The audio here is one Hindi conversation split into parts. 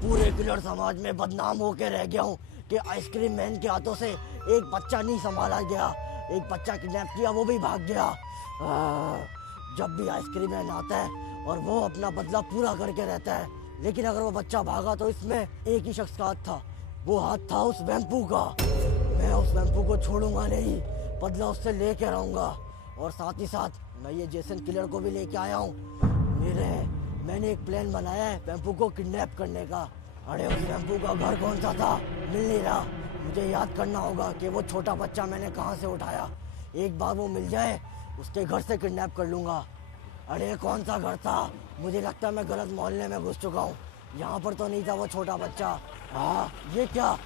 पूरे किलर समाज में बदनाम होके रह गया हूँ कि आइसक्रीम मैन के हाथों से एक बच्चा नहीं संभाला गया, एक बच्चा किडनैप किया, वो भी भाग गया। जब भी आइसक्रीम मैन आता है और वो अपना बदला पूरा करके रहता है, लेकिन अगर वो बच्चा भागा तो इसमें एक ही शख्स का हाथ था, वो हाथ था उस वैम्पू का। मैं उस वैम्पू को छोड़ूंगा नहीं, बदला उससे लेके रहूंगा। और साथ ही साथ मैं ये जेसन किलर को भी लेके आया हूँ। मैंने एक प्लान बनाया है वैम्पू को किडनैप करने का। अरे उस वैम्पू का घर कौन सा था, मिल नहीं रहा। मुझे याद करना होगा कि वो छोटा बच्चा मैंने कहाँ से उठाया। एक बार वो मिल जाए, उसके घर से किडनैप कर लूँगा। अरे कौन सा घर था, मुझे लगता है मैं गलत मोहल्ले में घुस चुका हूँ। यहाँ पर तो नहीं था वो छोटा बच्चा। हाँ ये क्या,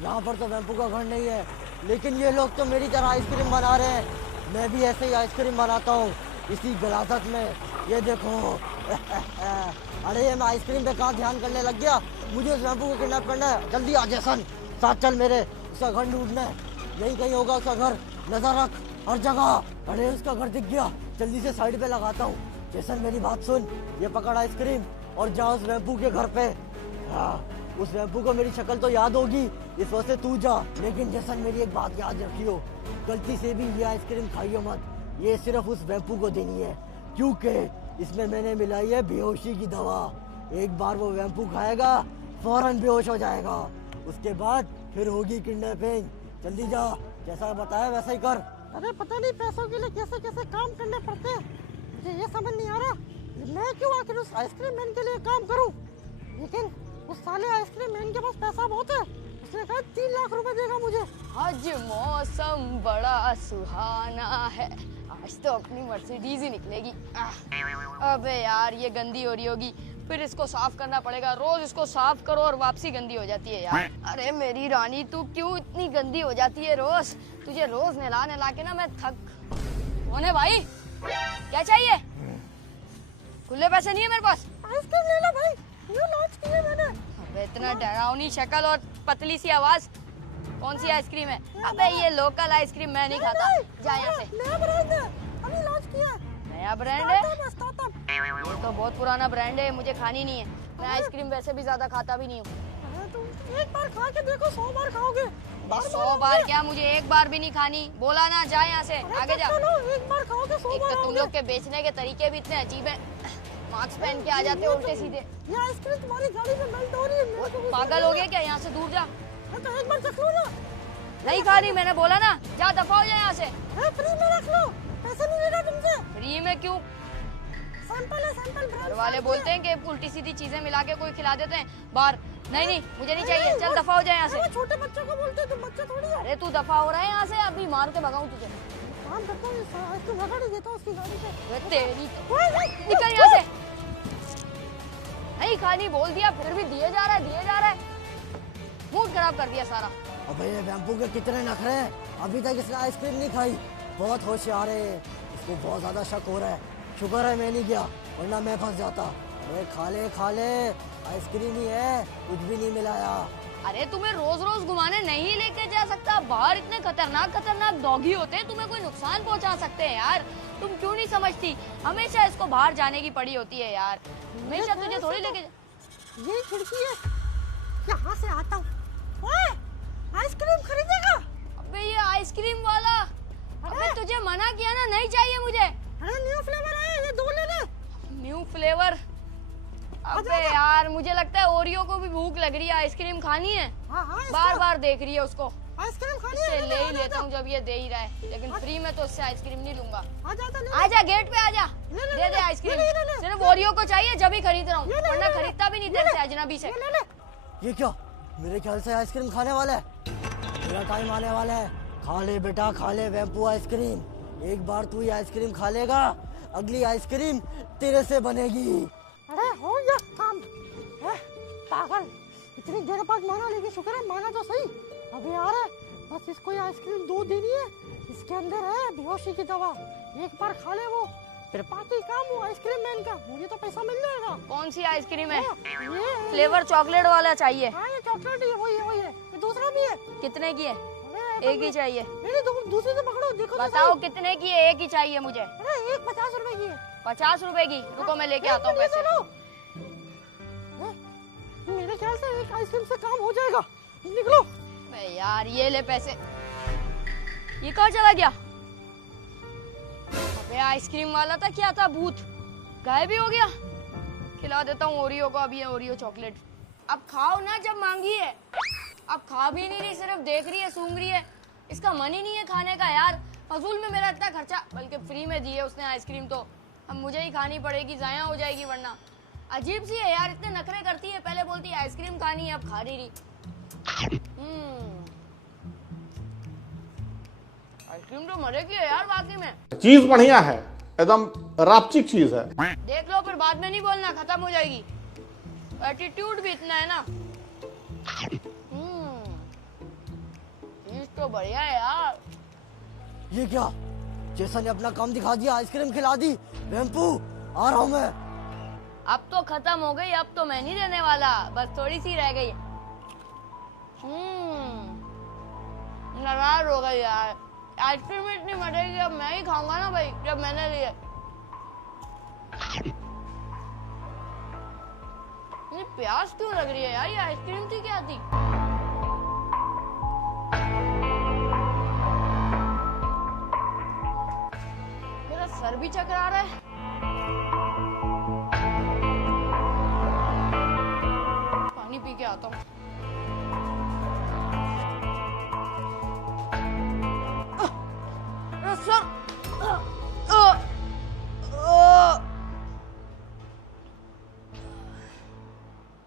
यहाँ पर तो वैम्पू का घर नहीं है, लेकिन ये लोग तो मेरी तरह आइसक्रीम बना रहे हैं। मैं भी ऐसे ही आइसक्रीम बनाता हूँ, इसी गलादत में। ये देखो अरे ये मैं आइसक्रीम पे कहाँ ध्यान करने लग गया। मुझे उस वैम्पू को किडनैप करना है। जल्दी आ जेसन, साथ चल मेरे। उसका घर ढूंढना है, यही कहीं होगा उसका घर। नजर रख हर जगह। अरे उसका घर दिख गया, जल्दी से साइड पे लगाता हूँ। जेसन मेरी बात सुन, ये पकड़ आइसक्रीम और जा उस वैम्पू के घर पे। हाँ उस वैम्पू को मेरी शक्ल तो याद होगी, इस वजह से तू जा। लेकिन जेसन मेरी एक बात याद रखियो, गलती से भी ये आइसक्रीम खाइयो मत। ये सिर्फ उस वैम्पू को देनी है, क्योंकि इसमें मैंने मिलाई है बेहोशी की दवा। एक बार वो वैम्पू खाएगा फौरन बेहोश हो जाएगा, उसके बाद फिर होगी किडनैपिंग। जल्दी जा, जैसा बताया वैसा ही कर। अरे पता नहीं पैसों के लिए कैसे कैसे काम करने पड़ते हैं, मुझे ये समझ नहीं आ रहा। मैं क्यों आखिर उस आइसक्रीम मैन के लिए काम करूं? लेकिन उस साले आइसक्रीम मैन के पास पैसा बहुत है, उसने कहा 3 लाख रुपए देगा मुझे। आज मौसम बड़ा सुहाना है, आज तो अपनी मर्सिडीज ही निकलेगी। अबे यार ये गंदी हो रही होगी, फिर इसको साफ करना पड़ेगा। रोज इसको साफ करो और वापसी गंदी हो जाती है यार। अरे मेरी रानी तू क्यों इतनी गंदी हो जाती है रोज? तुझे रोज नहला नहला के ना मैं थक। कौन है भाई, क्या चाहिए? खुले पैसे नहीं है मेरे पास। आइसक्रीम ले लो भाई, न्यू लॉन्च की है मैंने। अबे इतना डरावनी शक्ल और पतली सी आवाज, कौन सी आइसक्रीम है? अबे ये लोकल आइसक्रीम मैं नहीं खाता, जा यहाँ से। नया ब्रांड है, अभी लॉन्च किया है। नया ब्रांड है? स्टार्टअप। ये तो बहुत पुराना ब्रांड है, मुझे खानी नहीं है। मैं आइसक्रीम वैसे भी ज्यादा खाता भी नहीं हूँ। तुम एक बार खा के देखो, 100 बार खाओगे। 100 बार क्या, मुझे एक बार भी नहीं खानी। बोला ना, जा यहाँ से, आगे जा। एक बार खाओगे 100 एक बार। तो तुम लोग के बेचने के तरीके भी इतने अजीब हैं। मास्क पहन के आ जाते हो उल्टे सीधे। ये आइसक्रीम तुम्हारी गाड़ी में मेल्ट हो रही है, मेरे को भी पागल हो गया क्या? यहाँ से दूर जा। तो एक बार चख लो ना। नहीं खा रही, मैंने बोला ना, जा दफा हो जाए यहाँ से। फ्री में रख लो, पैसे नहीं लेना तुमसे। फ्री में क्यों? सैंपल है, सैंपल। घर वाले बोलते हैं कि उल्टी सीधी चीजें मिला के कोई खिला देते हैं बाहर। नहीं मुझे नहीं चाहिए, चल दफा हो जाए यहाँ से। छोटे बच्चों को बोलते तुम बच्चे थोड़ी हो। अरे तू दफा हो रहा है यहाँ से, अभी मार के भगाऊं तुझे। काम करता हूँ, इसको भगा नहीं देता उसकी गाड़ी पे। तेरी निकल यहाँ से। नहीं खानी बोल दिया, फिर भी दिए जा रहा है। मूड खराब कर दिया सारा। अबे ये वैम्पू के कितने नखरे हैं, अभी तक इसने आइसक्रीम नहीं खाई। बहुत होशियार है, इसको बहुत ज्यादा शक हो रहा है। शुक्र है मैं नहीं गया, वरना मैं फंस जाता। अरे खा ले, आइसक्रीम ही है, कुछ भी नहीं मिलाया। अरे तुम्हें रोज रोज घुमाने नहीं लेके जा सकता, बाहर इतने खतरनाक डॉगी होते हैं, तुम्हें कोई नुकसान पहुंचा सकते हैं यार। तुम क्यों नहीं समझती? हमेशा इसको बाहर जाने की पड़ी होती है यार, हमेशा तुझे थोड़ी लेके। ये खिड़की है, यहाँ से आता हूँ। आइसक्रीम खरीदेगा? अबे ये आइसक्रीम वाला, अबे तुझे मना किया ना, नहीं चाहिए मुझे। अरे न्यू फ्लेवर है, ये 2 ले ले। New flavour? अबे यार मुझे लगता है ओरियो को भी भूख लग रही है, आइसक्रीम खानी है। बार देख रही है उसको। आइसक्रीम खानी है, ले ही लेता हूँ जब ये दे ही रहा है, लेकिन फ्री में तो इससे आइसक्रीम नहीं लूंगा। आजा गेट पे आजा, दे दे आइसक्रीम। सिर्फ ओरियो को चाहिए, जब ही खरीद रहा हूँ, वरना खरीदता भी नहीं तेरे से, अजनबी से। ये क्या, मेरे ख्याल से आइसक्रीम खाने वाला है, मेरा टाइम आने वाला है। खा ले बेटा, खा ले वैम्पू आइसक्रीम। एक बार तू ये आइसक्रीम खा लेगा, अगली आइसक्रीम तेरे से बनेगी। अरे हो गया काम। पागल, इतनी देर बाद माना, लेकिन शुक्र है माना तो सही। अभी आ रहा है, बस इसको ये आइसक्रीम 2 देनी है। इसके अंदर है बेहोशी की दवा, एक बार खा ले वो, फिर बाकी काम वो आइसक्रीम मैन का, मुझे तो पैसा मिल जाएगा। कौन सी आइसक्रीम है? ये फ्लेवर चॉकलेट वाला चाहिए। हाँ ये चॉकलेट ही, वही है। ये दूसरा भी है। कितने की है? एक ही चाहिए। दूसरी से पकड़ो, देखो बताओ कितने की है? एक ही चाहिए मुझे। अरे एक 50 रुपए की है। 50 रुपए की? रुको मैं लेके आता हूँ पैसे। मेरे ख्याल से एक आइसक्रीम से काम हो जाएगा। निकलो। बे यार ये ले पैसे। ये कहाँ चला गया? अबे आइसक्रीम वाला था क्या था भूत? गायब ही हो गया। खिला देता हूँ ओरियो को। अब ये ओरियो चॉकलेट अब खाओ ना, जब मांगी है। अब खा भी नहीं रही, सिर्फ देख रही है, सूंघ रही है। इसका मन ही नहीं है खाने का यार। फजूल में मेरा इतना खर्चा, बल्कि फ्री में दी है उसने आइसक्रीम, तो अब मुझे ही खानी पड़ेगी, जाया हो जाएगी वरना। अजीब सी है यार, इतने नखरे करती है। पहले बोलती है आइसक्रीम खानी है, अब खा नहीं रही। आइसक्रीम तो मजे की है यार वाकई में। चीज बढ़िया है, एकदम रापचिक चीज है। देख लो, फिर बाद में नहीं बोलना, खत्म हो जाएगी। एटीट्यूड भी इतना है ना। चीज तो बढ़िया है यार। ये क्या? जेसन ने अपना काम दिखा दिया, आइसक्रीम खिला दी। वेम्पू आ रहा हूँ मैं। अब तो खत्म हो गई, अब तो मैं नहीं देने वाला, बस थोड़ी सी रह गई। नाराज हो गई यार। आइसक्रीम इतनी मजे की, अब मैं ही खाऊंगा ना भाई, जब मैंने लिए। ये प्यास क्यों लग रही है यार? ये आइसक्रीम थी क्या थी? मेरा सर भी चकरा रहा है। पानी पी के आता हूँ।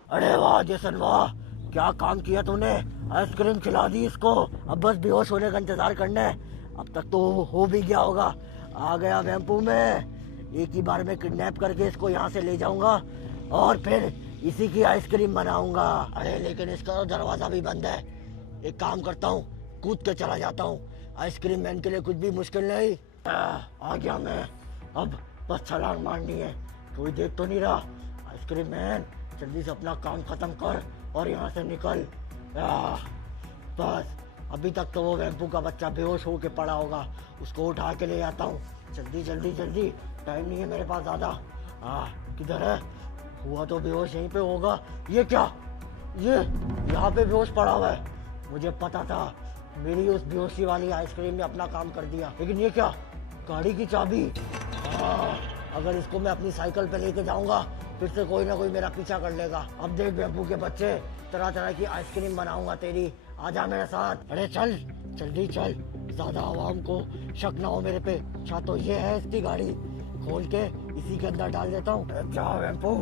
अरे वाह जेसन वाह, क्या काम किया तूने। आइसक्रीम खिला दी इसको, अब बस बेहोश होने का इंतजार करना है। अब तक तो हो भी गया होगा। आ गया वेम्पू में। एक ही बार में किडनैप करके इसको यहाँ से ले जाऊंगा और फिर इसी की आइसक्रीम बनाऊंगा। अरे लेकिन इसका तो दरवाजा भी बंद है। एक काम करता हूँ, कूद के चला जाता हूँ। आइसक्रीम मैन के लिए कुछ भी मुश्किल नहीं। आ गया मैं। अब बस छलांग मारनी है। कोई देख तो नहीं रहा। आइसक्रीम मैन जल्दी से अपना काम खत्म कर और यहाँ से निकल। बस अभी तक तो वो वेम्पू का बच्चा बेहोश होके पड़ा होगा, उसको उठा के ले आता हूँ। जल्दी जल्दी जल्दी, टाइम नहीं है मेरे पास ज़्यादा। किधर है? हुआ तो बेहोश यहीं पे होगा। ये क्या? ये यहाँ पे बेहोश पड़ा हुआ है। मुझे पता था, मेरी उस बेहोशी वाली आइसक्रीम ने अपना काम कर दिया। लेकिन ये क्या? गाड़ी की चाबी। अगर इसको मैं अपनी साइकिल पे लेके जाऊंगा फिर से कोई ना कोई मेरा पीछा कर लेगा। अब देख वेम्पू के बच्चे, तरह तरह की आइसक्रीम बनाऊंगा तेरी। आजा मेरे साथ। अरे चल जल्दी चल, ज्यादा आवाम को शक ना हो मेरे पे। अच्छा तो ये है इसकी गाड़ी, खोल के इसी के अंदर डाल देता हूँ। जा वेम्पू,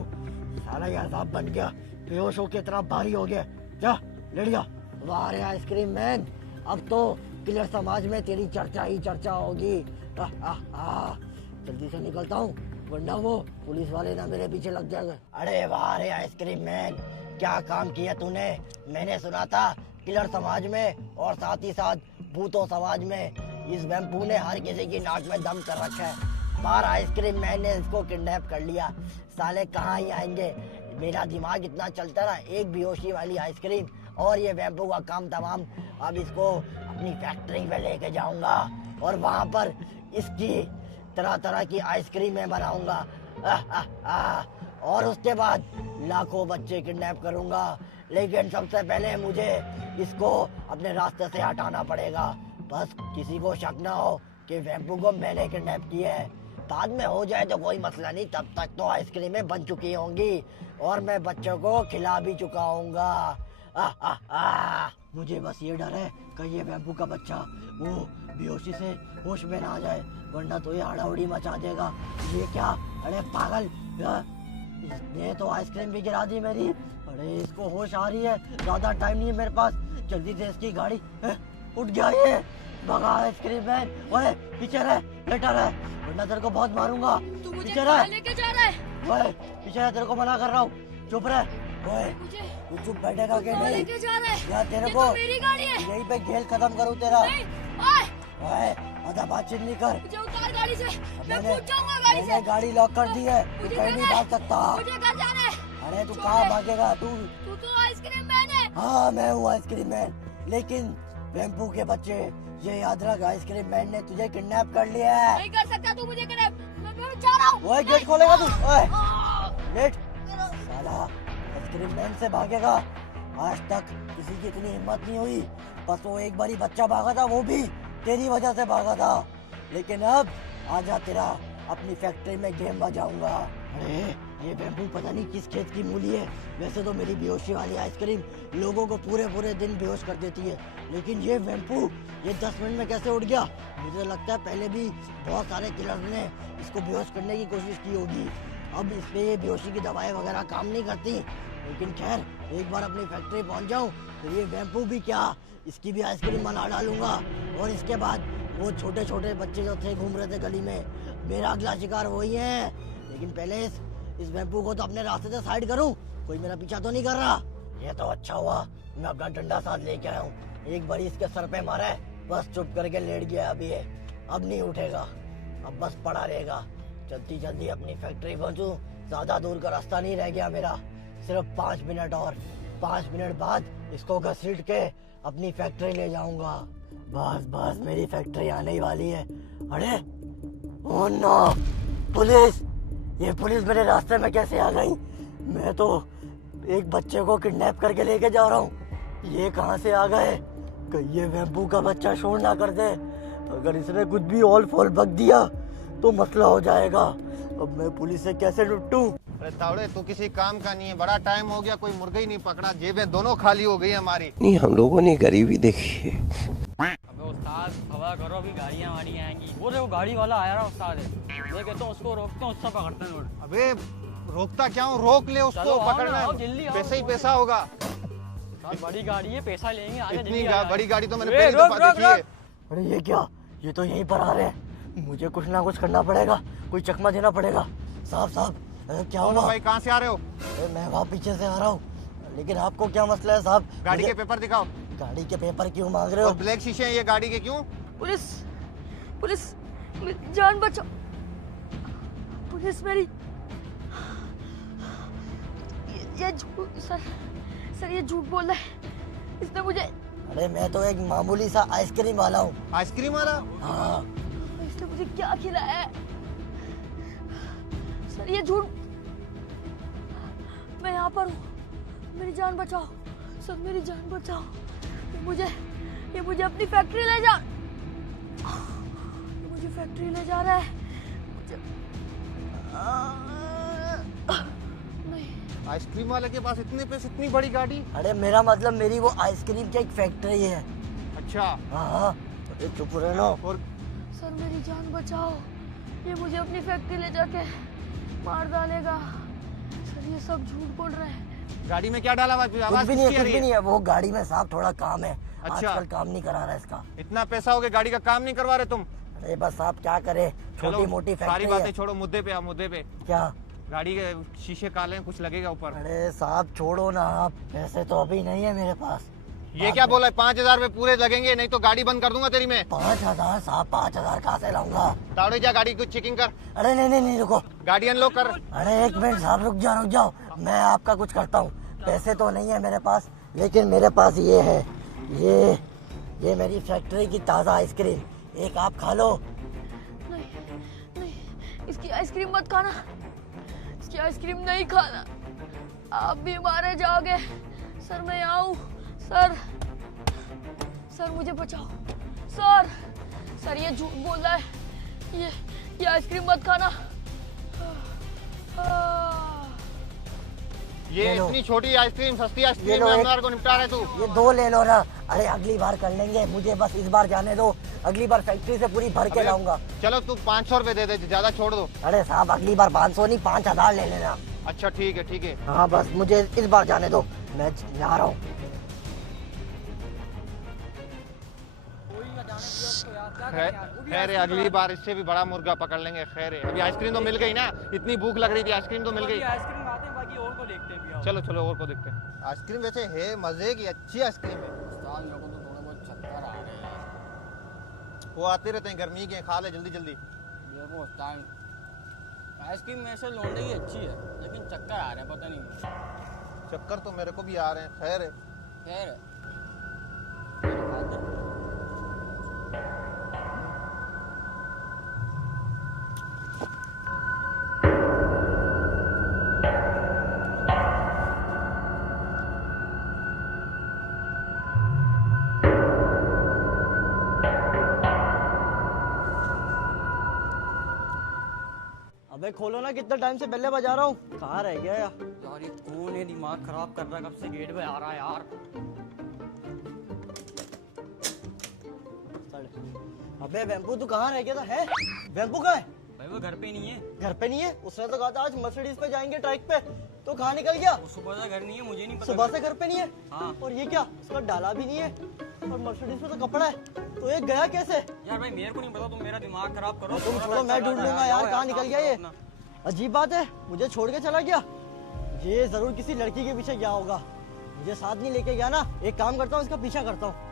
सारा ये अजाब बन गया। बेहोश होके इतना भारी हो गया। जा लेट जा। वाह रे आइसक्रीम मैन, अब तो किलर समाज में तेरी चर्चा ही चर्चा होगी। जल्दी से निकलता हूँ वरना वो पुलिस वाले ना मेरे पीछे लग जाएंगे। अरे वाह रे आइसक्रीम मैन, क्या काम किया तूने। मैंने सुना था किलर समाज में और साथ ही साथ भूतों समाज में इस वेम्पू ने हर किसी की नाक में दम कर रखा है। बार आइसक्रीम मैन ने इसको किडनैप कर लिया। साले कहाँ ही आएंगे। मेरा दिमाग इतना चलता रहा, एक बेहोशी वाली आइसक्रीम और ये वेम्पू का काम तमाम। अब इसको अपनी फैक्ट्री में लेके जाऊंगा और वहां पर इसकी तरह तरह की आइसक्रीम मैं बनाऊंगा। और उसके बाद लाखों बच्चे किडनैप करूंगा। लेकिन सबसे पहले मुझे इसको अपने रास्ते से हटाना पड़ेगा। बस किसी को शक ना हो कि वेम्पू को मैंने किडनैप किया है। बाद में हो जाए तो कोई मसला नहीं, तब तक तो आइसक्रीमें बन चुकी होंगी और मैं बच्चों को खिला भी चुका हूँगा। मुझे बस ये डर है कहीं ये वेम्पू का बच्चा वो बेहोशी से होश में ना आ जाए, वरना तो ये हड़ाउड़ी मचा देगा। ये क्या? अरे पागल, इसने तो आइसक्रीम भी गिरा दी मेरी। अरे इसको होश आ रही है, ज्यादा टाइम नहीं है मेरे पास। जल्दी से इसकी गाड़ी उठ गया ये। भगा आइसक्रीम मैन। ओए पीछे रह, लेटा रह, वरना तेरे को बहुत मारूंगा। तू मुझे पीछे कहाँ रह। लेके जा रहा है? ओए पीछे रह, तेरे को मना कर रहा हूँ। चुप रह। ओए तू चुप बैठेगा कि कहाँ नहीं? लेके जा रहा है? या तेरे ये को तो मेरी गाड़ी है। यहीं पे खेल खत्म करूँ तेरा। नहीं, ओए, ओए आधा बातचीत नहीं कर। मुझे उतार गाड़ी से। मैं मैंने कूद जाऊंगा गाड़ी मैंने से। गाड़ी लॉक कर दी है, तू मुझे कहीं नहीं जाना है। भाग सकता। मुझे घर जाना है। अरे तू छोड़ कहाँ दे। भागेगा तू? तू तो आइसक्रीम मैन है। हाँ मैं हूँ आइसक्रीम मैन, लेकिन वेम्पू के बच्चे ये याद रख, आइसक्रीम मैन ने तुझे किडनैप कर लिया है। नहीं कर सकता तू मुझे किडनैप। मैं जा रहा हूँ। ओए गेट खोलेगा तू? ओए लेट। साला आइसक्रीम मैन से भागेगा? आज तक किसी की इतनी हिम्मत नहीं हुई। बस वो एक बारी बच्चा भागा था, वो भी तेरी वजह से भागा था। लेकिन अब आजा, तेरा अपनी फैक्ट्री में गेम बजाऊंगा। अरे ये बैम्बू पता नहीं किस खेत की मूली है। वैसे तो मेरी बेहोशी वाली आइसक्रीम लोगों को पूरे पूरे दिन बेहोश कर देती है, लेकिन ये बैम्बू ये 10 मिनट में कैसे उठ गया? मुझे लगता है पहले भी बहुत सारे किलर्स ने इसको बेहोश करने की कोशिश की होगी। अब इस पे ये बेहोशी की दवाएं वगैरह काम नहीं करती। लेकिन खैर, एक बार अपनी फैक्ट्री पहुंच जाऊं तो ये बैम्बू भी क्या, इसकी भी आइसक्रीम बना डालूंगा। और इसके बाद वो छोटे छोटे बच्चे जो थे घूम रहे थे गली में, मेरा अगला शिकार वही है। लेकिन पहले इस बैम्बू को तो अपने रास्ते से साइड करूं, कोई मेरा पीछा तो नहीं कर रहा। ये तो अच्छा हुआ मैं अपना डंडा साथ लेके आया हूँ। एक बारी इसके सर पे मारा है, बस चुप करके लेट गया अभी है, अब नहीं उठेगा, अब बस पड़ा रहेगा। जल्दी जल्दी अपनी फैक्ट्री पहुंचूं, ज्यादा दूर का रास्ता नहीं रह गया मेरा, सिर्फ 5 मिनट और। 5 मिनट बाद इसको घसीट के अपनी फैक्ट्री ले जाऊंगा। बस बस मेरी फैक्ट्री आने ही वाली है। अरे ओह नो, पुलिस! ये पुलिस मेरे रास्ते में कैसे आ गई? मैं तो एक बच्चे को किडनैप करके लेके जा रहा हूँ, ये कहाँ से आ गए? कहीं ये बैम्बू का बच्चा शोर ना कर दे। अगर इसने कुछ भी ऑल फॉल बक दिया तो मसला हो जाएगा। अब मैं पुलिस से कैसे निपटूं? अरे तावड़े, तू किसी काम का नहीं है, बड़ा टाइम हो गया, कोई मुर्गा ही नहीं पकड़ा, जेबें दोनों खाली हो गई हमारी। नहीं, हम लोगों ने गरीबी देखी है। अबे उस्ताद, हवा करो, अभी गाड़ियाँ वाड़ियाँ आएंगी। वो देखो गाड़ी वाला आया रहा उस्ताद है। मैं कहता हूँ उसको रोकते हैं, उससे पकड़ते हैं। अबे रोकता क्या हूँ, रोक ले उसको, चलो, आओ पकड़ना ना, आओ, है, जल्दी आओ। पैसा ही पैसा होगा। उस्ताद, बड़ी गाड़ी है, पैसा लेंगे आगे। इतनी जल्दी आ बड़ी गाड़ी तो मैंने ए, पहली रोक, दफा रोक, देखी है। रोक। अरे ये क्या, ये तो यहीं पर आ रहे हैं। मुझे कुछ ना कुछ करना पड़ेगा, कोई चकमा देना पड़ेगा। साहब साहब, क्या दोनों हुआ? भाई कहाँ से आ रहे हो? मैं वहाँ पीछे से आ रहा हूँ, लेकिन आपको क्या मसला है साहब? गाड़ी के मुझे- पेपर दिखाओ। गाड़ी के पेपर क्यों मांग रहे और हो? ब्लैक शीशे हैं ये गाड़ी के, क्यों? पुलिस, पुलिस, मेरी जान बचाओ, पुलिस मेरी। ये झूठ सर ये झूठ बोल रहा है, इसने मुझे, अरे मैं तो एक मामूली सा आइसक्रीम वाला हूँ। आइसक्रीम वाला? हाँ, इसने मुझे क्या खिलाया है? सर ये झूठ, मैं यहाँ पर हूँ, मेरी जान बचाओ सर, मेरी जान बचाओ। ये मुझे अपनी फैक्ट्री ले जा, ये मुझे फैक्ट्री ले जा रहा है। नहीं, आइसक्रीम वाले के पास इतने पैसे, इतनी बड़ी गाड़ी? अरे मेरा मतलब मेरी वो आइसक्रीम की एक फैक्ट्री है। अच्छा। हाँ, अरे चुप रहना। और सर मेरी जान बचाओ, ये मुझे अपनी फैक्ट्री ले जाके मार डालेगा। सर ये सब झूठ बोल रहे हैं। गाड़ी में क्या डाला? कुछ आवाज भी नहीं है, किसकी आ कुछ रही भी है? नहीं है। वो गाड़ी में साहब थोड़ा काम है, अच्छा। आजकल काम नहीं करा रहा है इसका। इतना पैसा हो गया, गाड़ी का काम नहीं करवा रहे तुम? अरे बस साहब क्या करे, छोटी चलो, मोटी सारी फैक्ट्री बातें है। छोड़ो, मुद्दे पे आओ, मुद्दे पे। क्या? गाड़ी के शीशे काले हैं, कुछ लगेगा ऊपर। अरे साहब छोड़ो ना आप, पैसे तो अभी नहीं है मेरे पास। ये क्या बोला है? 5,000 रुपए पूरे लगेंगे, नहीं तो गाड़ी बंद कर दूंगा तेरी मैं। 5,000 साहब? 5,000 कहाँ से लाऊंगा? तावड़े जा, गाड़ी की चेकिंग कर, अरे नहीं नहीं नहीं, रुको। गाड़ी अनलॉक कर। अरे एक मिनट साहब, रुक जाओ, मैं आपका कुछ करता हूँ। पैसे तो नहीं है मेरे पास, लेकिन मेरे पास ये है, ये मेरी फैक्ट्री की ताज़ा आइसक्रीम, एक आप खा लो। नहीं नहीं, इसकी आइसक्रीम मत खाना, इसकी आइसक्रीम नहीं खाना, आप भी मारे जाओगे। सर मैं यहाँ हूँ, सर मुझे बचाओ सर ये झूठ बोल रहा है, ये आइसक्रीम मत खाना। ये ले लो। इतनी छोटी आइसक्रीम, सस्ती ये आइसक्रीम लो में एक- अंगार को निपटा रहे तू। ये 2 ले लो ना। अरे अगली बार कर लेंगे, मुझे बस इस बार जाने दो, अगली बार फैक्ट्री से पूरी भर के अबे, लाऊंगा। चलो तू 500 रुपए दे दे, ज्यादा छोड़ दो। अरे साहब अगली बार 500 नहीं, 5,000 ले लेना। अच्छा ठीक है, ठीक है। हाँ बस मुझे इस बार जाने दो, मैं जा रहा हूँ। खैर है, अगली बार इससे भी बड़ा मुर्गा पकड़ लेंगे। खैर है, अभी आइसक्रीम तो मिल गई ना, इतनी भूख लग रही थी, आइसक्रीम तो मिल गई। आइसक्रीम खाते हैं, बाकी और को देखते हैं भी आओ। चलो चलो और को देखते हैं। आइसक्रीम वैसे है मजे की, अच्छी आइसक्रीम है। उस्ताद मेरे को तो थोड़ा बहुत चक्कर आ रहे हैं। वो आते रहते हैं, गर्मी के, खा ले जल्दी जल्दी। देखो उस्ताद, आइसक्रीम में से लौंडे की अच्छी है, लेकिन चक्कर आ रहे हैं, पता नहीं। चक्कर तो मेरे को भी आ रहे हैं। खैर है, खैर है, खाते हैं। भाई खोलो ना, कितना टाइम से बेल्ले बजा रहा हूँ, कहाँ रह गया यार? यार ये कौन है दिमाग खराब कर रहा है, कब से गेट पे आ रहा है यार। अबे वेम्पू तू कहाँ रह गया था? है वेम्पू कहाँ है? भाई वो घर पे नहीं है। घर पे नहीं है? उसने तो कहा था आज मर्सिडीज पे जाएंगे ट्रैक पे, तो कहाँ निकल गया? वो सुबह से घर नहीं है, मुझे नहीं पता। सुबह से घर पे नहीं है? हाँ। और ये क्या, उसका डाला भी नहीं है और मर्सिडीज पे तो कपड़ा है, तो ये गया कैसे? यार भाई मेरे को नहीं पता, तुम मेरा दिमाग खराब करो। तुम छोड़ो, मैं ढूंढ लूंगा यार, कहाँ निकल गया ये? अजीब बात है, मुझे छोड़ के चला गया। ये जरूर किसी लड़की के पीछे गया होगा, मुझे साथ नहीं लेके गया ना। एक काम करता हूँ, इसका पीछा करता हूँ,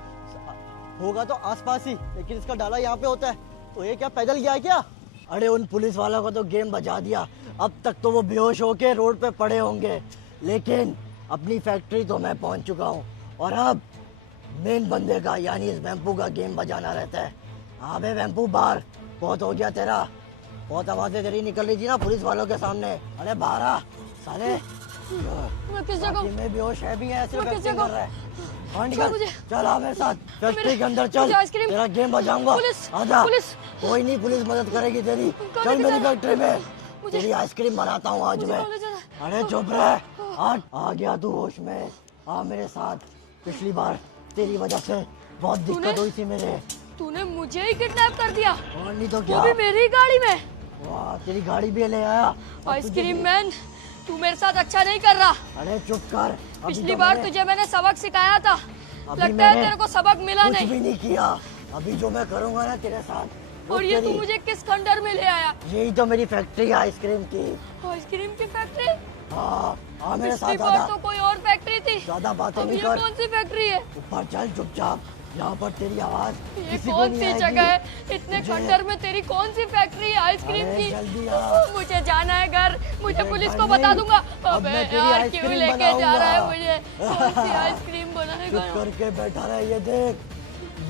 होगा तो आसपास ही, लेकिन इसका डाला यहाँ पे होता है, तो ये क्या पैदल गया है क्या? अरे उन पुलिस वालों को तो गेम बजा दिया, अब तक तो वो बेहोश होके रोड पे पड़े होंगे, लेकिन अपनी फैक्ट्री तो मैं पहुंच चुका हूँ और अब मेन बंदे का यानी इस वेम्पू का गेम बजाना रहता है। हाँ बे वेम्पू, बाहर बहुत हो गया तेरा, बहुत आवाजें तेरी निकल रही थी ना पुलिस वालों के सामने। अरे बाहर आ साले, मैं किस जगह हूँ? में बेहोश है भी है, ऐसे मैं किस एक्टिंग जगह? कर रहा है। हाँ, छोड़ निकल, मुझे। चल आ मेरे साथ फैक्ट्री के अंदर चल, मुझे आइसक्रीम- तेरा गेम बजाऊंगा। पुलिस, आजा, पुलिस। कोई नहीं, पुलिस मदद करेगी तेरी, कहाँ चल लेके मेरी जा रहा? फैक्ट्री में, मुझे- तेरी आइसक्रीम बनाता हूँ आज मुझे मैं। कहाँ ले जा रहा अरे चुप रह, आ गया तू होश में, आ मेरे साथ। पिछली बार तेरी वजह से बहुत दिक्कत तूने- हुई थी मेरे, तूने मुझे ही किडनैप कर दिया, और नहीं तो वो क्या। भी मेरी गाड़ी में। वाह, तेरी गाड़ी भी ले आया। अब आइसक्रीम तुझे- मैन, तू मेरे साथ अच्छा नहीं कर रहा। अरे चुप कर, अभी पिछली तो बार मैंने तुझे मैंने सबक सिखाया था, अभी लगता है मैंने तेरे को सबक मिला कुछ नहीं। भी नहीं किया, अभी जो मैं करूंगा ना तेरे साथ, वो और ये तू तेरी- मुझे किस खंडर में ले आया? यही तो मेरी फैक्ट्री है आइसक्रीम की। आइसक्रीम की फैक्ट्री? हाँ आ मेरे पिछली साथ, बार आजा, तो कोई और फैक्ट्री थी, ज्यादा बातें अब नहीं ये कर, कौन सी फैक्ट्री है? ऊपर चल चुपचाप, यहाँ पर तेरी आवाज ये किसी को कौन नहीं सी आएगी। जगह है? इतने मुझे- खंडर में तेरी कौन सी फैक्ट्री है आइसक्रीम अरे की? जल्दी आ। मुझे जाना है घर, मुझे अरे पुलिस घर को बता नहीं, दूंगा। अब अबे मैं तेरी यार क्यों आइसक्रीम लेके जा रहा है बनाऊंगा। मुझे? कौन सी आइसक्रीम बनाने चुप का? करके बैठा रहा, ये देख,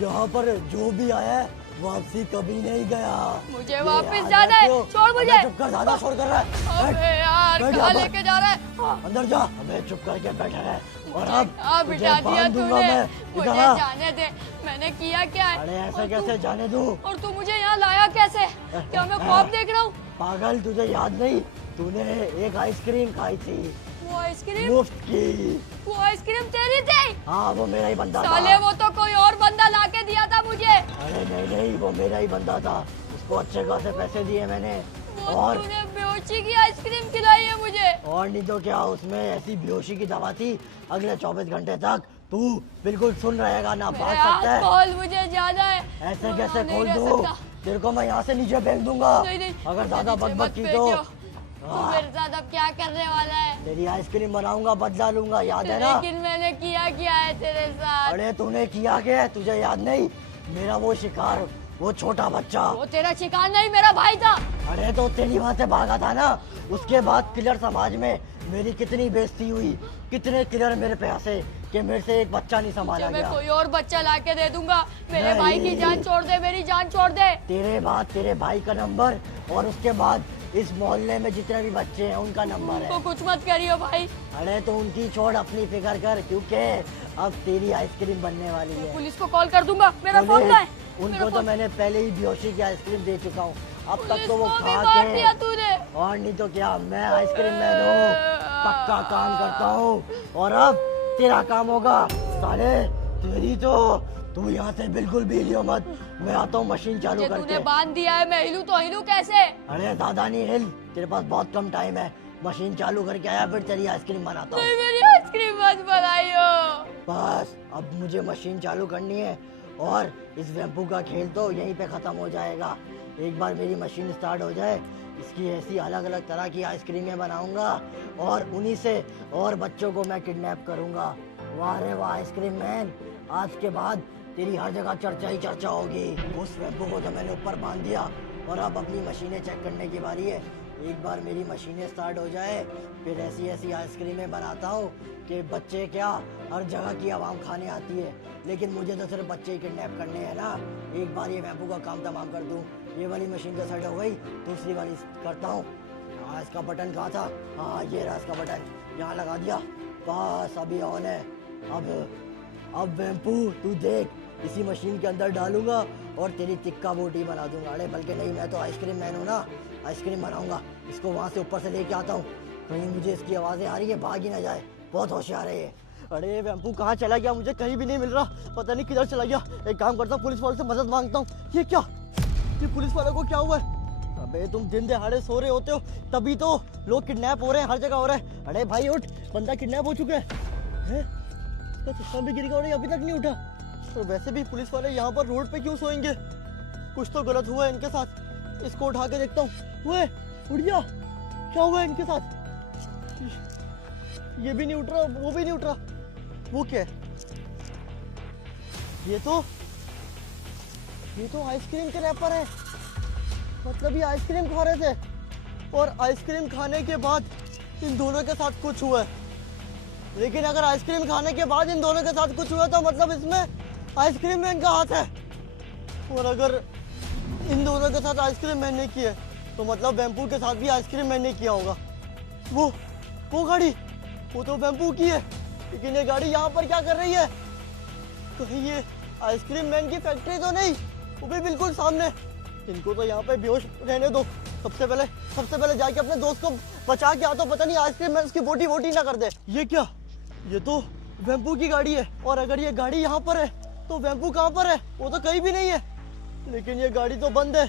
यहाँ पर जो भी आया है वापसी कभी नहीं गया। मुझे ये वापस आजा जाना है, क्यों? छोड़ मुझे। अबे चुप कर, ज्यादा शोर कर रहा है। बैठ, अबे यार बैठ कहाँ यहाँ पर। लेके जा रहा है? हाँ, अंदर जा, अबे चुप करके बैठा रहे, और अब अब तुझे बिठा दिया बांध दूंगा तूने, मैं। मुझे इधर आ। जाने दे, मैंने किया क्या है? अरे ऐसे और कैसे जाने दूं? और तू मुझे यहाँ लाया कैसे? क्या मैं ख्वाब देख रहा हूँ? पागल, तुझे याद नहीं, तूने एक आइसक्रीम खाई थी वो आइसक्रीम, मुफ्त की। वो आइसक्रीम तेरी थी? हाँ वो मेरा ही बंदा साले था। वो तो कोई और बंदा लाके दिया था मुझे। अरे नहीं नहीं, वो मेरा ही बंदा था, उसको अच्छे खासे पैसे दिए मैंने, वो और तूने बेहोशी की आइसक्रीम खिलाई है मुझे। और नहीं तो क्या, उसमें ऐसी बेहोशी की दवा थी, अगले 24 घंटे तक तू बिल्कुल सुन रहेगा ना, भाग मेरे सकता हाथ है। खोल, मुझे जाना है। ऐसे मैं कैसे नहीं खोल रह दूं? सकता। तेरे को मैं यहाँ से नीचे फेंक दूंगा, नहीं नहीं, अगर मुझे ज्यादा नीचे बकबक मत की फेंकियो। तो। तू मेरे साथ अब क्या करने वाला है? तेरी आइसक्रीम बनाऊंगा, बदला लूंगा, याद है ना? लेकिन मैंने किया क्या है तेरे साथ? अरे तूने किया क्या है, तुझे याद नहीं? मेरा वो शिकार, वो छोटा बच्चा, वो तेरा शिकार नहीं, मेरा भाई था। अरे तो तेरी वहां से भागा था ना, उसके बाद किलर समाज में मेरी कितनी बेइज्जती हुई, कितने किलर मेरे पे हंसे कि मेरे से एक बच्चा नहीं संभाला तुझे मैं गया। कोई और बच्चा लाके दे दूंगा। मेरे नहीं। भाई की जान छोड़ दे, मेरी जान छोड़ दे। तेरे बाद तेरे भाई का नंबर, और उसके बाद इस मोहल्ले में जितने भी बच्चे हैं उनका नंबर तो है। कुछ मत करियो भाई, अरे तो उनकी छोड़, अपनी फिक्र कर, क्योंकि अब तेरी आइसक्रीम बनने वाली है। पुलिस को कॉल कर दूंगा। मेरा फोन पुलिस, कहाँ है? उनको मेरा तो फोन- मैंने पहले ही बेहोशी की आइसक्रीम दे चुका हूँ, अब तक पुलिस तो वो को भी खा मार के, दिया तूने। और नहीं तो क्या, मैं आइसक्रीम मैन हूँ, पक्का काम करता हूँ, और अब तेरा काम होगा साले, तेरी तो, तू यहाँ से बिल्कुल भी हिलियो मत, मैं आता हूँ मशीन चालू ये तूने करके। बांध दिया है, मैं हिलूं तो हिलूं कैसे? अरे दादा नहीं हिल, तेरे पास बहुत कम टाइम है, मशीन चालू करके आया, फिर तेरी आइसक्रीम बनाता हूँ। नहीं, मेरी आइसक्रीम मत बनाइयो। बस अब मुझे मशीन चालू करनी है, और इस वेम्पू का खेल तो यहीं पे ख़त्म हो जाएगा। एक बार मेरी मशीन स्टार्ट हो जाए, इसकी ऐसी अलग अलग तरह की आइसक्रीमें बनाऊंगा, और उन्हीं से और बच्चों को मैं किडनैप करूंगा। वाह रे वाह आइसक्रीम मैन, आज के बाद तेरी हर जगह चर्चा ही चर्चा होगी। उस वेम्पू को तो मैंने ऊपर बांध दिया, और अब अपनी मशीनें चेक करने की बारी है। एक बार मेरी मशीनें स्टार्ट हो जाए, फिर ऐसी ऐसी आइसक्रीमें बनाता हूँ कि बच्चे क्या, हर जगह की आवाम खाने आती है, लेकिन मुझे तो सिर्फ बच्चे ही किडनैप करने हैं ना। एक बार ये वेम्पू का काम तमाम कर दूँ। ये वाली मशीन तो सेट हो गई, दूसरी वाली करता हूँ। हाँ इसका बटन कहाँ था? हाँ ये रहा इसका बटन, यहाँ लगा दिया, बस अभी ऑन है। अब अब वेम्पू तू देख, इसी मशीन के अंदर डालूंगा और तेरी टिक्का बोटी बना दूंगा। अरे बल्कि नहीं, मैं तो आइसक्रीम मैन हूँ ना, आइसक्रीम बनाऊंगा। इसको वहाँ से ऊपर से लेके आता हूँ, कहीं मुझे इसकी आवाज़ें आ रही है, भाग ही ना जाए, बहुत होशियार है ये। अरे वेम्पू कहाँ चला गया, मुझे कहीं भी नहीं मिल रहा, पता नहीं किधर चला गया। एक काम करता हूँ, पुलिस वाले से मदद मांगता हूँ। ये क्या, ये पुलिस वाले को क्या हुआ है? अबे तुम दिन दहाड़े सो रहे होते हो, तभी तो लोग किडनैप हो रहे हैं, हर जगह हो रहा है। अरे भाई उठ, बंदा किडनैप हो चुका है। इसका चश्मा भी गिर गया और ये अभी तक नहीं उठा। तो वैसे भी पुलिस वाले यहाँ पर रोड पे क्यों सोएंगे, कुछ तो गलत हुआ है इनके साथ। इसको उठा के देखता हूँ। वो उठ गया, क्या हुआ है इनके साथ? ये भी नहीं उठ रहा, वो भी नहीं उठ रहा। वो क्या है? ये तो आइसक्रीम के रैपर है, मतलब ये आइसक्रीम खा रहे थे और आइसक्रीम खाने के बाद इन दोनों के साथ कुछ हुआ है। लेकिन अगर आइसक्रीम खाने के बाद इन दोनों के साथ कुछ हुआ तो मतलब इसमें आइसक्रीम मैन का हाथ है। और अगर इन दोनों के साथ आइसक्रीम मैन ने किया तो मतलब वेम्पू के साथ भी आइसक्रीम मैन ने किया होगा। वो गाड़ी, वो तो वेम्पू की है, लेकिन ये गाड़ी यहाँ पर क्या कर रही है? कहीं ये आइसक्रीम मैन की फैक्ट्री तो नहीं? वो भी बिल्कुल सामने। इनको तो यहाँ पे बेहोश रहने दो। सबसे पहले जाके अपने दोस्त को बचा के आ, तो पता नहीं आइसक्रीम मैन उसकी बोटी ना कर दे। ये क्या, ये तो वेम्पू की गाड़ी है, और अगर ये गाड़ी यहाँ पर है तो वेम्पू कहाँ पर है? वो तो कहीं भी नहीं है। लेकिन ये गाड़ी तो बंद है,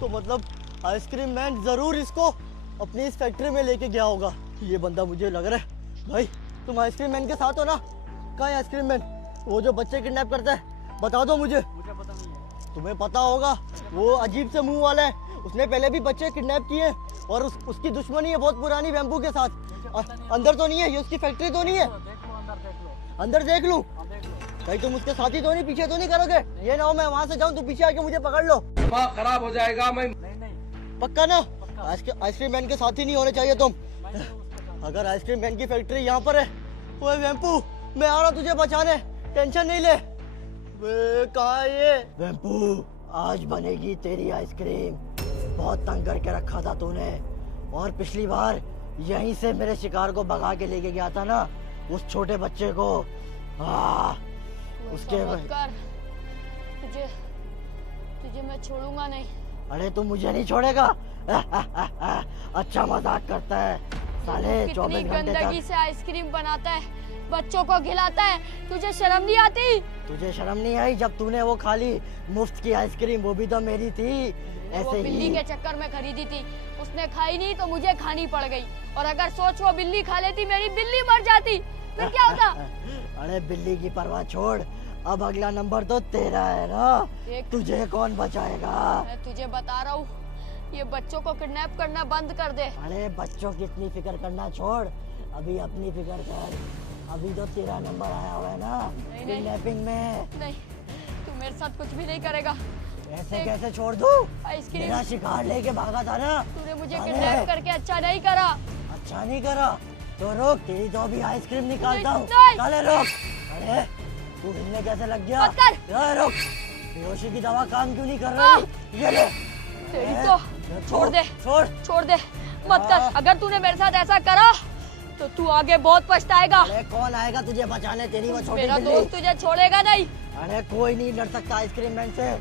तो मतलब आइसक्रीम मैन जरूर इसको अपनी इस फैक्ट्री में लेके गया होगा। ये बंदा मुझे लग रहा है। भाई तुम आइसक्रीम मैन के साथ हो ना? कहाँ है आइसक्रीम मैन? वो जो बच्चे किडनैप करता है, बता दो मुझे। पता नहीं है। तुम्हें पता होगा, वो अजीब से मुंह वाला है, उसने पहले भी बच्चे किडनैप किए और उसकी दुश्मनी है बहुत पुरानी वेम्पू के साथ। अंदर तो नहीं है, ये उसकी फैक्ट्री तो नहीं है? अंदर देख लूं? कहीं तुम उसके साथी तो नहीं, पीछे तो नहीं करोगे? ये ना हो मैं वहाँ से जाऊँ, तुम पीछे आके मुझे पकड़ लो। दिमाग खराब हो जाएगा। मैं नहीं पक्का ना? आइसक्रीम मैन के साथी नहीं होने चाहिए तुम। अगर आइसक्रीम मैन की फैक्ट्री यहाँ पर है, ओए वेम्पू मैं आ रहा तुझे बचाने, टेंशन नहीं ले। कहाँ है ये? वेम्पू आज बनेगी तेरी आइसक्रीम, बहुत तंग करके रखा था तूने, और पिछली बार यहीं से मेरे शिकार को भगा के लेके गया था ना, उस छोटे बच्चे को। उसके तुझे मैं छोड़ूंगा नहीं। अरे तू मुझे नहीं छोड़ेगा? अच्छा मजाक करता है साले। 24 कितनी घंटे गंदगी तक से आइसक्रीम बनाता है, बच्चों को खिलाता है, तुझे शर्म नहीं आती? तुझे शर्म नहीं आई जब तूने वो खा ली मुफ्त की आइसक्रीम? वो भी तो मेरी थी। वो ऐसे बिल्ली ही के चक्कर में खरीदी थी, उसने खाई नहीं तो मुझे खानी पड़ गई। और अगर सोच वो बिल्ली खा लेती, मेरी बिल्ली मर जाती, फिर क्या होता? अरे बिल्ली की परवाह छोड़, अब अगला नंबर तो तेरा है ना। तुझे कौन बचाएगा? मैं तुझे बता रहा हूँ, ये बच्चों को किडनैप करना बंद कर दे। अरे बच्चों की इतनी फिक्र करना छोड़, अभी अपनी फिक्र कर। अभी तो तेरा नंबर आया हुआ है ना किडनैपिंग में। नहीं, तू मेरे साथ कुछ भी नहीं करेगा। ऐसे कैसे छोड़ दूं? आइसक्रीम मेरा शिकार लेके भागा था ना तूने मुझे अरे! किडनैप करके अच्छा नहीं करा। अच्छा नहीं करा तो रोक, तेरी तो अभी आइसक्रीम निकालता हूँ। नहीं। चले रोक। अरे तू हिलने कैसे लग गया? मत कर। अरे रोक, बेहोशी की दवा काम क्यों नहीं कर रही? ये ले। तेरी तो छोड़ दे, छोड़ दे, मत कर। अगर तूने मेरे साथ ऐसा करा तो तू आगे बहुत पछताएगा। अरे कौन आएगा तुझे बचाने? तेरी वो छोटी मेरा बिल्ली। दोस्त तुझे छोड़ेगा नहीं। अरे कोई नहीं लड़ सकता आइसक्रीम मैन से,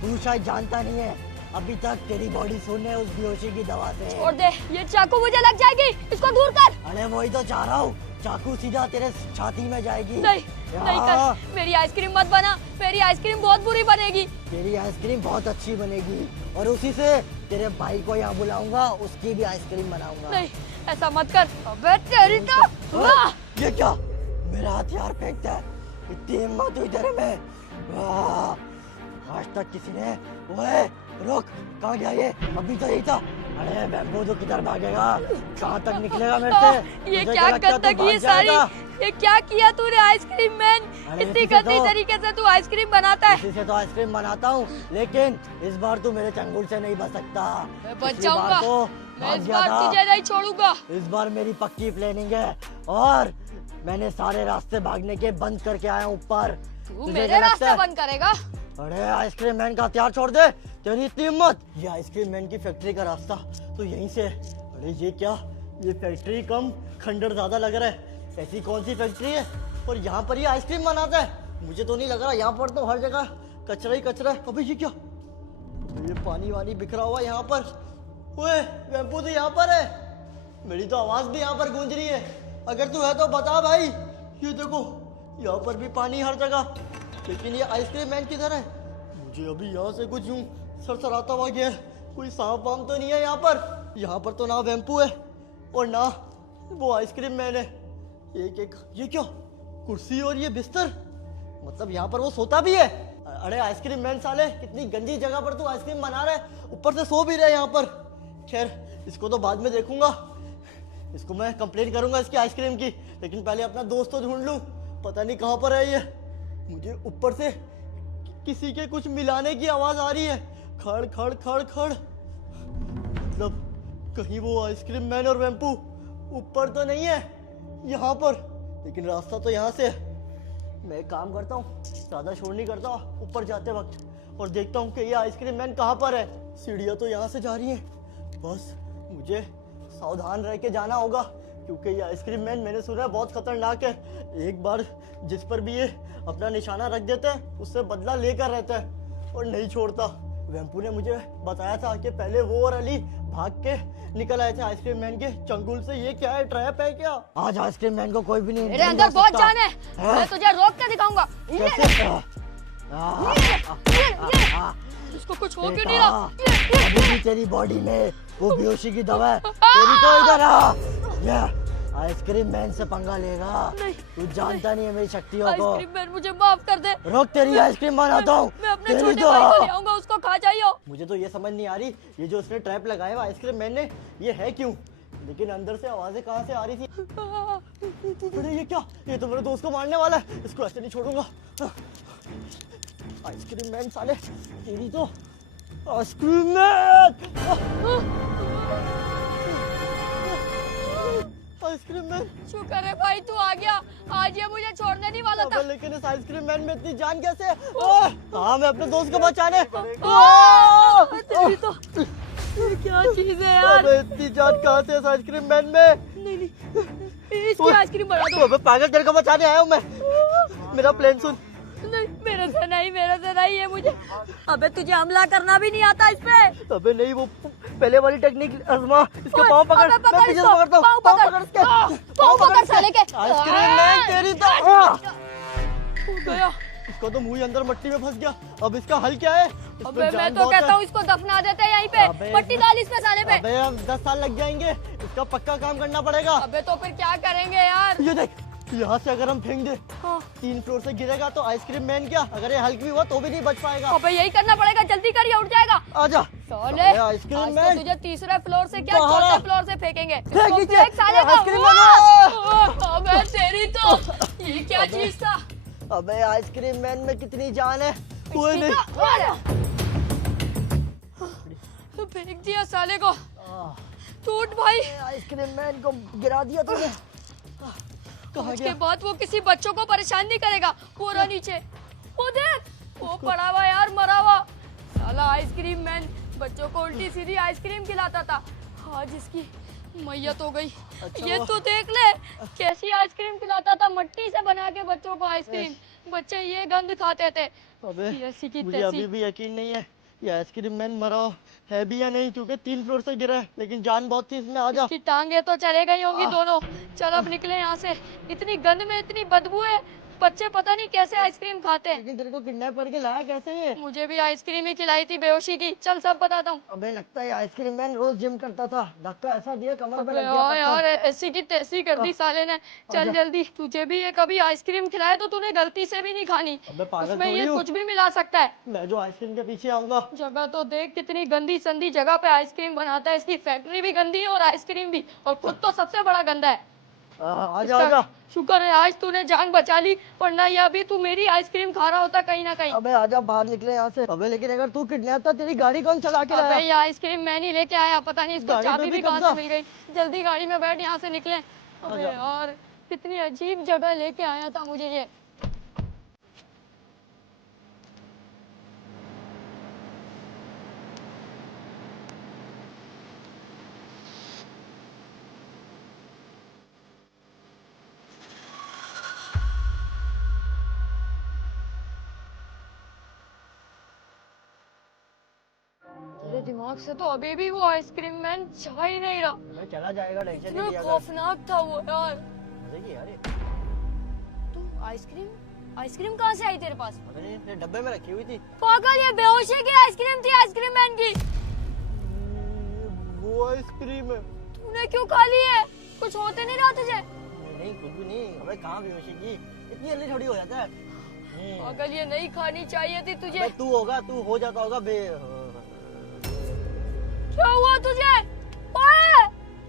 तू शायद जानता नहीं है, अभी तक तेरी बॉडी सुन है उस बेहोशी की दवा से। छोड़ दे, ये चाकू मुझे लग जाएगी, इसको दूर कर। अरे वही तो चाह रहा हूँ, चाकू सीधा तेरे छाती में जाएगी। नहीं, नहीं कर, मेरी आइसक्रीम मत बना, मेरी आइसक्रीम बहुत बुरी बनेगी। तेरी आइसक्रीम बहुत अच्छी बनेगी और उसी से तेरे भाई को यहाँ बुलाऊंगा, उसकी भी आइसक्रीम बनाऊंगा। नहीं, ऐसा मत कर। अबे तेरी तो वाह! ये क्या, मेरा हथियार फेंकता है? इतनी हिम्मत हुई तेरे में? वाह! आज तक किसी ने। ओए रुक, कहाँ गया ये? अभी तो यही था। अरे बैम्बू तो किधर भागेगा, कहाँ तक निकलेगा मेरे से? ये मुझे क्या लगता है तू गंदगी है भाग सारी, जाएगा। ये क्या किया तूने आइसक्रीम मैन? अरे इतनी इसी से गंदी तो- तरीके से तू आइसक्रीम बनाता है। इसी से तो आइसक्रीम बनाता हूँ, लेकिन इस बार तू मेरे चंगुल से नहीं बच सकता। मैं बच पिछली जाऊंगा, बार तो मैं भाग इस गया बार था। तुझे नहीं छोड़ूंगा। इस बार मेरी पक्की प्लानिंग है और मैंने सारे रास्ते भागने के बंद करके आया हूँ ऊपर। तू तुझे मेरे क्या लगता रास्ते है? बंद करेगा? अरे आइसक्रीम मैन का हथियार छोड़ दे, तेरी इतनी हिम्मत? ये आइसक्रीम मैन की फैक्ट्री का रास्ता तो यहीं से है। अरे ये क्या, ये फैक्ट्री कम खंडर ज्यादा लग रहा है। ऐसी कौन सी फैक्ट्री है और यहाँ पर ये आइसक्रीम बनाता है। मुझे तो नहीं लग रहा, यहाँ पर तो हर जगह कचरा ही कचरा है। अबे ये क्या, ये पानी वानी बिखरा हुआ यहाँ पर। ओए वेम्पू तो यहाँ पर है, मेरी तो आवाज भी यहाँ पर गूंज रही है। अगर तू है तो बता भाई। ये देखो यहाँ पर भी पानी हर जगह, लेकिन ये आइसक्रीम मैन किधर है? मुझे अभी यहाँ से कुछ यूं सरसराता हुआ गया है। कोई सांप वाम तो नहीं है यहाँ पर? यहाँ पर तो ना वेम्पू है और ना वो आइसक्रीम मैन है। एक एक ये क्या, कुर्सी और ये बिस्तर, मतलब यहाँ पर वो सोता भी है। अरे आइसक्रीम मैन साले, कितनी गंदी जगह पर तू आइसक्रीम बना रहा है, ऊपर से सो भी रहे यहाँ पर। खैर इसको तो बाद में देखूंगा, इसको मैं कंप्लेन करूंगा इसकी आइसक्रीम की, लेकिन पहले अपना दोस्त तो ढूंढ लूं। पता नहीं कहाँ पर है ये। मुझे ऊपर से किसी के कुछ मिलाने की आवाज आ रही है, खड़ खड़ खड़ खड़। मतलब कहीं वो आइसक्रीम मैन और वेम्पू ऊपर तो नहीं है यहाँ पर, लेकिन रास्ता तो यहाँ से है। मैं एक काम करता हूँ, ज़्यादा शोर नहीं करता ऊपर जाते वक्त, और देखता हूँ कि ये आइसक्रीम मैन कहाँ पर है। सीढ़ियाँ तो यहाँ से जा रही हैं, बस मुझे सावधान रह के जाना होगा, क्योंकि ये आइसक्रीम मैन मैंने सुना है बहुत खतरनाक है। एक बार जिस पर भी ये अपना निशाना रख देता है उससे बदला लेकर रहता है और नहीं छोड़ता। वेम्पू ने मुझे बताया था कि पहले वो और अली भाग के निकल आए थे आइसक्रीम मैन के चंगुल से। ये क्या है, ट्रैप है क्या? आज आइसक्रीम मैन को कोई भी नहीं मेरे अंदर बहुत जान है, मैं तुझे रोक के दिखाऊंगा। इसको कुछ हो क्यों नहीं रहा? अभी भी तेरी बॉडी में वो बेहोशी की दवा है, तेरी तो इधर आ। ये आइसक्रीम मैन से पंगा लेगा, तू जानता नहीं है मेरी शक्तियों को। आइसक्रीम मैन मुझे माफ कर दे। रोक, तेरी आइसक्रीम बनाता हूँ। मैं अपने छोटे भाई को ले आऊंगा, उसको खा जाइयो। मुझे तो ये समझ नहीं आ रही, ये जो उसने ट्रैप लगाया हुआ आइसक्रीम मैन ने, ये है क्यों? लेकिन अंदर से आवाजें कहाँ से आ रही थी? अरे ये क्या, ये तो मेरे दोस्त को मारने वाला है, इसको ऐसे नहीं छोड़ूंगा। आइसक्रीम मैन साले, तेरी तो आइसक्रीम मैन। आइसक्रीम मैन, शुक्र है भाई तू आ गया, आज ये मुझे छोड़ने नहीं वाला था। लेकिन इस आइसक्रीम मैन में इतनी जान कैसे है? हाँ, मैं अपने दोस्त को बचाने। तेरी तो ये क्या चीज है यार? अबे इतनी जान कहाँ से इस आइसक्रीम मैन में? नहीं इसकी आइसक्रीम बना दो। अबे पागल, तेरे को बचाने आया हूँ मैं। मेरा प्लान सुन। नहीं मेरे से नहीं है मुझे। अबे तुझे हमला करना भी नहीं आता इस पे? अबे नहीं, वो पहले वाली टेक्निक आजमा। इसके पाँव पकड़, मैं पीछे से पकड़ता हूँ। पाँव पकड़ इसके, पाँव पकड़ साले के। आइसक्रीम मैन तेरी तो गया। इसको तो मुंह ही अंदर मट्टी में फंस गया। अब इसका हल क्या है? अबे मैं तो कहता हूँ इसको दफना देते हैं यहीं पे, पट्टी डाल इस पे साले पे। अबे अब 10 साल लग जाएंगे, इसका पक्का काम करना पड़ेगा। अबे तो फिर क्या करेंगे यार? ये देख, यहाँ से अगर हम फेंक दे 3 फ्लोर से गिरेगा तो आइसक्रीम मैन क्या, अगर ये हल्क भी हुआ तो भी नहीं बच पाएगा। अबे यही करना पड़ेगा, जल्दी कर, ये उठ जाएगा। आजा साले आइसक्रीम आज मैन, तो तुझे तीसरे फ्लोर से क्या बाहर आ। चौथे फ्लोर से फेंकेंगे। फेंक इसको नीचे, फेंक साले को। Ice cream man. अबे तेरी तो ये क्या चीज था? अबे आइसक्रीम मैन में कितनी जान है। कोई नहीं, तो फेंक दिया साले को। टूट भाई। आइसक्रीम मैन को गिरा दिया तूने। कहाँ उसके गया? बाद वो किसी बच्चों को परेशान नहीं करेगा। पूरा नीचे वो देख, वो पड़ा हुआ यार, मरा हुआ साला आइसक्रीम मैन बच्चों को उल्टी सीधी आइसक्रीम खिलाता था। आज इसकी मैयत हो गई। अच्छा ये वो- तो देख ले कैसी आइसक्रीम खिलाता था, मट्टी से बना के बच्चों को आइसक्रीम। बच्चे ये गंद खाते थे। अबे ऐसी की मुझे तैसी। अभी भी यकीन नहीं है ये आइसक्रीम मैन मरा है भी या नहीं, क्योंकि 3 फ्लोर से गिरा है, लेकिन जान बहुत थी इसमें। आजा। इसकी टांगे तो चले गई होंगी दोनों। चल अब निकले यहाँ से, इतनी गंद में इतनी बदबू है, बच्चे पता नहीं कैसे आइसक्रीम खाते हैं। लेकिन तेरे को किडनैप करके लाया कैसे ये? मुझे भी आइसक्रीम ही खिलाई थी बेहोशी की। चल सब बताता हूँ। अबे लगता है आइसक्रीम मैन रोज जिम करता था, धक्का ऐसा दिया कमर में लग यार गया यार पत्थर। ऐसी की तैसी कर दी साले ने। चल आजा। जल्दी, तुझे भी ये कभी आइसक्रीम खिलाए तो तूने गलती से भी नहीं खानी। अबे पागल उसमें थोड़ी ये हूँ। कुछ भी मिला सकता है। मैं जो आइसक्रीम के पीछे आऊंगा। जगह तो देख, कितनी गंदी संदी जगह पे आइसक्रीम बनाता है। इसकी फैक्ट्री भी गंदी है और आइसक्रीम भी, और खुद तो सबसे बड़ा गंदा है। आजा इसका आजा। शुक्र है आज तूने जान बचा ली, वरना ये अभी तू मेरी आइसक्रीम खा रहा होता कहीं ना कहीं। अबे आजा, बाहर निकले यहाँ से। अबे लेकिन अगर तू किडनैप था, तेरी गाड़ी कौन चला के अबे लाया? ये आइसक्रीम मैं नहीं लेके आया, पता नहीं इसको गाड़ी पे चाबी भी भी कहाँ कब्जा। से मिल गई। जल्दी गाड़ी में बैठ, यहाँ से निकले। अबे आजा। यार कितनी अजीब जगह लेके आया था मुझे ये। दिमाग से तो अभी भी वो आइसक्रीम मैन जा ही नहीं रहा। मैं चला जाएगा, टेंशन इतना नहीं लिया कर। खौफनाक था वो यार। मजे की यार ये। तुम आइसक्रीम कहाँ से आई तेरे पास? पता नहीं, ये डब्बे में रखी हुई थी। पागल, ये बेहोशी की आइसक्रीम थी आइसक्रीम मैन की। वो आइसक्रीम है। तूने क्यों खा ली है? कुछ होते नहीं रहा तुझे? नहीं कुछ भी नहीं, हमें कहाँ बेहोशी की, इतनी जल्दी थोड़ी हो जाता है। पागल, ये नहीं खानी चाहिए थी तुझे। अबे तू हो जाता होगा बे। क्या हुआ तुझे?